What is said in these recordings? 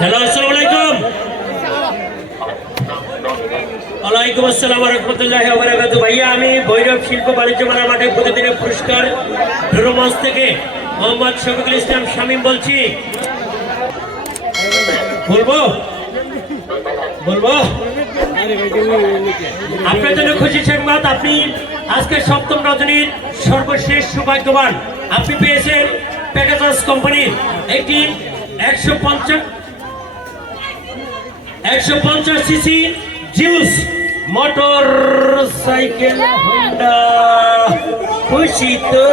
Hello, আসসালামু আলাইকুম। ওয়ালাইকুম আসসালাম রহমতুল্লাহ বারাকাতু ভাইয়া, আমি ভৈরব শিল্প বাণিজ্য মেলা মাঠে প্রতিদিনের পুরস্কার ডোরোমঞ্চ থেকে মোহাম্মদ শফিকুল ইসলাম শামীম বলছি। বলব? বলব? আপনার জন্য খুশি সংবাদ, আপনি আজকে সপ্তম রজনীর সর্বশেষ সৌভাগ্যবান। আপনি পেয়েছেন প্যাকেজাস কোম্পানির একটি একশো পঞ্চাশ একশো পঞ্চাশ CC Zeus motor cycle Honda. খুশি তো?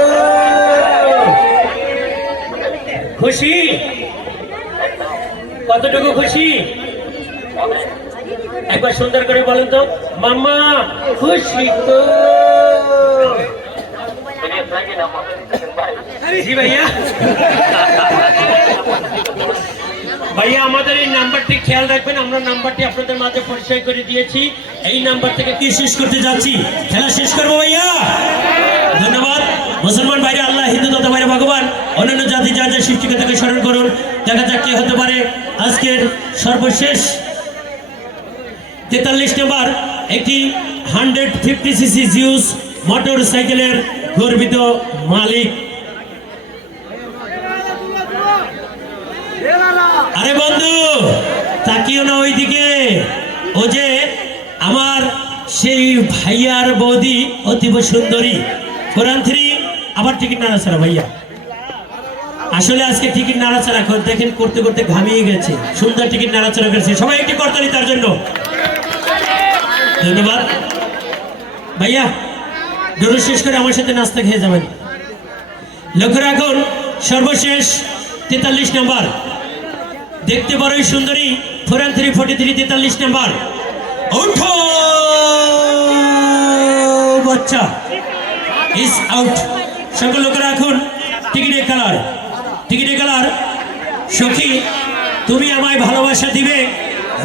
খুশি? কতটুকু খুশি? একবার সুন্দর করে বলেন তো। মাম্মা খুশি তো? জি ভাইয়া। ভাইয়া, আমাদের এই নাম্বারটি খেয়াল রাখবেন, আমরা নাম্বারটি আপনাদের মাঝে পরিচয় করে দিয়েছি। এই নাম্বার থেকে কি শেষ করতে যাচ্ছি? খেলা শেষ করব ভাইয়া? ধন্যবাদ। মুসলমান ভাইরা, আল্লাহ হিন্দু তথা ভাইরা ভগবান, অন্যান্য জাতি যা যা সৃষ্টিকে স্মরণ করুন। দেখা যাক কে হতে পারে। আজকের সর্বশেষ তেতাল্লিশ নম্বর, একটি hundred fifty CC Zeus motor সাইকেলের গর্বিত মালিক। আরে বন্ধু, তাকিও না ওইদিকে। ও যে আমার সেই ভাইয়ার বৌদি অতীব সুন্দরী। কোরআন থ্রি, আবার টিকিট নাড়াছাড়া ভাইয়া। আসলে আজকে টিকিট নাড়াচাড়া দেখেন করতে করতে ঘামিয়ে গেছে। সুন্দর টিকিট নাড়াচাড়া করেছে। সবাই একটি করতালি তার জন্য। ধন্যবাদ। ভাইয়া ডোরো শেষ করে আমার সাথে নাস্তা খেয়ে যাবেন। লক্ষ্য রাখুন, সর্বশেষ তেতাল্লিশ নম্বর। দেখতে বড়ই সুন্দরী। Four and three, forty three, তেতাল্লিশ নাম্বার। উঠো বাচ্চা। ইস আউট সকল লোকেরা এখন টিকিটের কালার। টিকিটের কালার। সখী, তুমি আমায় ভালোবাসা দিবে।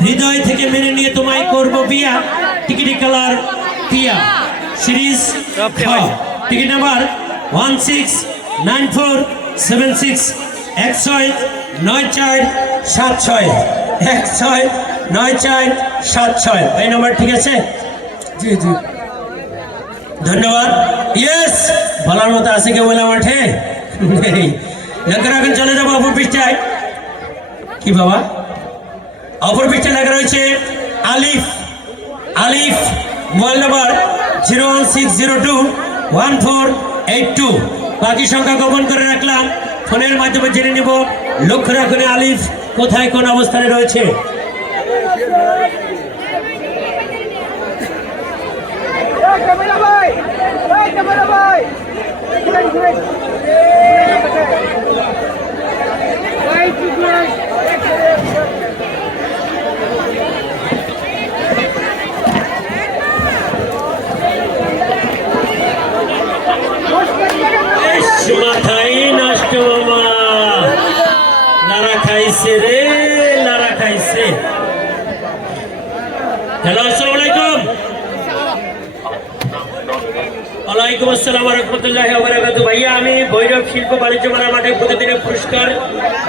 হৃদয় থেকে মেনে নিয়ে তোমায় করব বিয়া টিকিটের কালার টিয়া series ticket number one six nine four seven six এক ছয় নয় চার সাত ছয় এক ছয় নয় চার সাত ছয়। এই নাম্বার ঠিক আছে? জি জি। ধন্যবাদ। ইয়েস বলার মতো আছে কেউ বলে মাঠে নেই। লেখা এখন চলে যাব অপর পৃষ্ঠায়। কি বাবা? অপর পৃষ্ঠায় লেখা রয়েছে আলিফ আলিফ mobile number zero one six zero two one four eight two. বাকি সংখ্যা গোপন করে রাখলাম। ফোনের মাধ্যমে জেনে নিব লক্ষ্য রাখুন আলিফ কোথায় কোন অবস্থানে রয়েছে। ক্যামেরা হ্যালো, আসসালামু আলাইকুম। ওয়ালাইকুম আসসালাম রহমতুল্লাহ ভাইয়া, আমি ভৈরব শিল্প বাণিজ্য মেলা মাঠে প্রতিদিনের পুরস্কার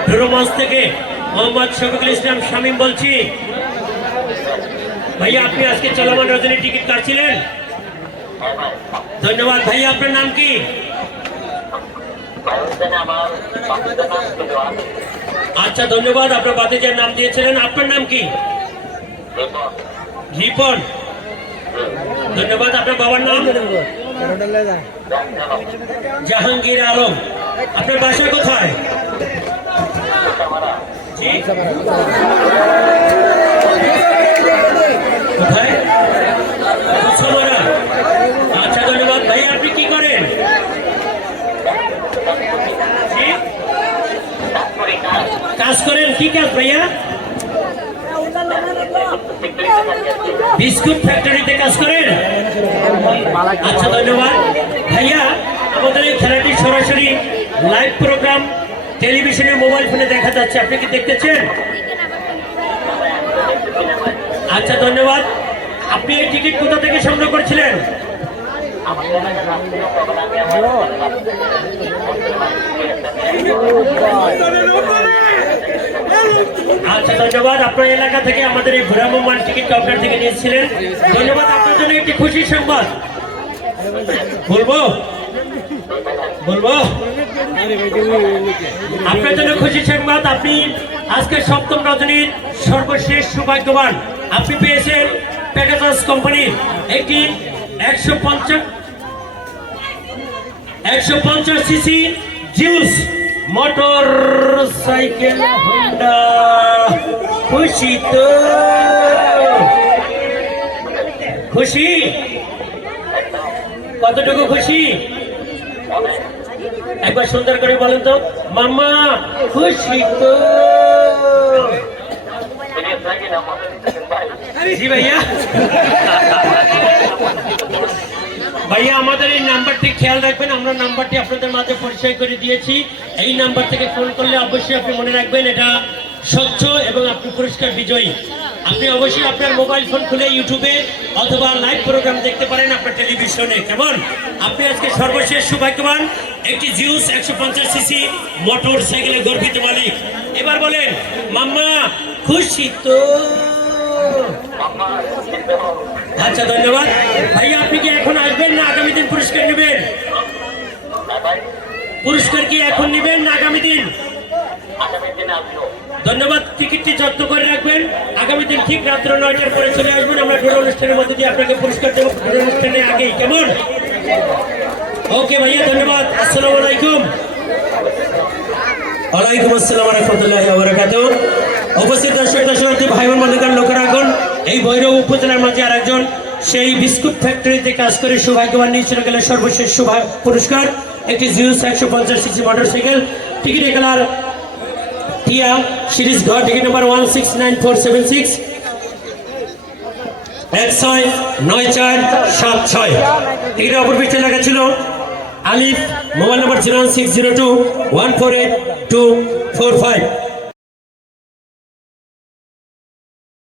ডোরোমঞ্চ থেকে মোহাম্মদ শফিকুল ইসলাম শামীম বলছি। ভাইয়া, আপনি আজকে চলমান রজনী টিকিট কাটছিলেন? ধন্যবাদ। ভাইয়া, আপনার নাম কি? আচ্ছা ধন্যবাদ। আপনার বাতিজার নাম দিয়েছিলেন। আপনার নাম কি? রিপন। ধন্যবাদ। আপনার বাবার নাম? জাহাঙ্গীর আলম। আপনার বাসা কোথায়? কোথায় কুচমারা। আচ্ছা ধন্যবাদ ভাই আপনি কি করেন জি? কাজ করেন, কি কাজ ভাইয়া? বিস্কুট ফ্যাক্টরিতে কাজ করেন? আচ্ছা ধন্যবাদ। ভাইয়া, আমাদের এই খেলাটি সরাসরি লাইভ প্রোগ্রাম টেলিভিশনে মোবাইল ফোনে দেখা যাচ্ছে। আপনি কি দেখতেছেন? আচ্ছা ধন্যবাদ। আপনি এই টিকিট কোথা থেকে সংগ্রহ করেছিলেন? আচ্ছা ধন্যবাদ। আপনার এলাকা থেকে আমাদের এই ভ্রাম্যমান টিকিট থেকে নিয়েছিলেন। ধন্যবাদ, আপনার জন্য একটি সংবাদ। আপনার জন্য খুশির সংবাদ, আপনি আজকে সপ্তম রজনীর সর্বশেষ সৌভাগ্যবান। আপনি পেয়েছেন প্যাকেজাস কোম্পানির একটি একশো পঞ্চাশ একশো পঞ্চাশ সিসি জিউস মোটর সাইকেল খুশি তো? খুশি? কতটুকু খুশি? একবার সুন্দর করে বলেন তো। মাম্মা, খুশি তো? জি ভাইয়া। ভাইয়া, আমাদের এই নাম্বারটি খেয়াল রাখবেন, আমরা নাম্বারটি আপনাদের মাঝে পরিচয় করে দিয়েছি। এই নাম্বার থেকে ফোন করলে অবশ্যই আপনি মনে রাখবেন, এটা স্বচ্ছ এবং আপনি পুরস্কার বিজয়ী। আপনি অবশ্যই আপনার মোবাইল ফোন খুলে ইউটিউবে অথবা লাইভ প্রোগ্রাম দেখতে পারেন আপনার টেলিভিশনে। কেমন? আপনি আজকে সর্বশেষ সৌভাগ্যবান, একটি জিউস একশো পঞ্চাশ সিসি মোটর সাইকেলে গর্বিত মালিক। এবার বলেন, মাম্মা, খুশি তো? আচ্ছা ধন্যবাদ। ভাইয়া আপনি কি এখন আসবেন না আগামী দিন পুরস্কার নেবেন? পুরস্কার কি এখন নেবেন না আগামী দিন? ধন্যবাদ, টিকিটটি যত্ন করে রাখবেন। আগামী দিন ঠিক রাত্র নয়টার পরে চলে আসবেন। আমরা ডোর অনুষ্ঠানের মধ্যে দিয়ে আপনাকে পুরস্কার দেবো। ডোর অনুষ্ঠানের আগেই, কেমন? ওকে ভাইয়া, ধন্যবাদ। আসসালামু আলাইকুম। ওয়ালাইকুম আসসালাম রহমতুল্লাহ বারাকাত উপস্থিত দর্শক, দর্শনার্থী, ভাই বোন, বন্ধুগণ লোক রাখুন এই ভৈরব উপজেলার মাঝে আরেকজন, সেই বিস্কুট ফ্যাক্টরিতে কাজ করে সৌভাগ্যবান নিয়েছিল গেলে সর্বশেষ পুরস্কার। একটি জিউস একশো পঞ্চাশ সিসি মোটরসাইকেল টিকিট কালার টিয়া সিরিজ ঘর ticket number one six nine four seven six এক ছয় নয় চার সাত ছয়। টিকিটের অপর পৃষ্ঠে লেখা ছিল আলিফ mobile number zero six zero two one four eight two four five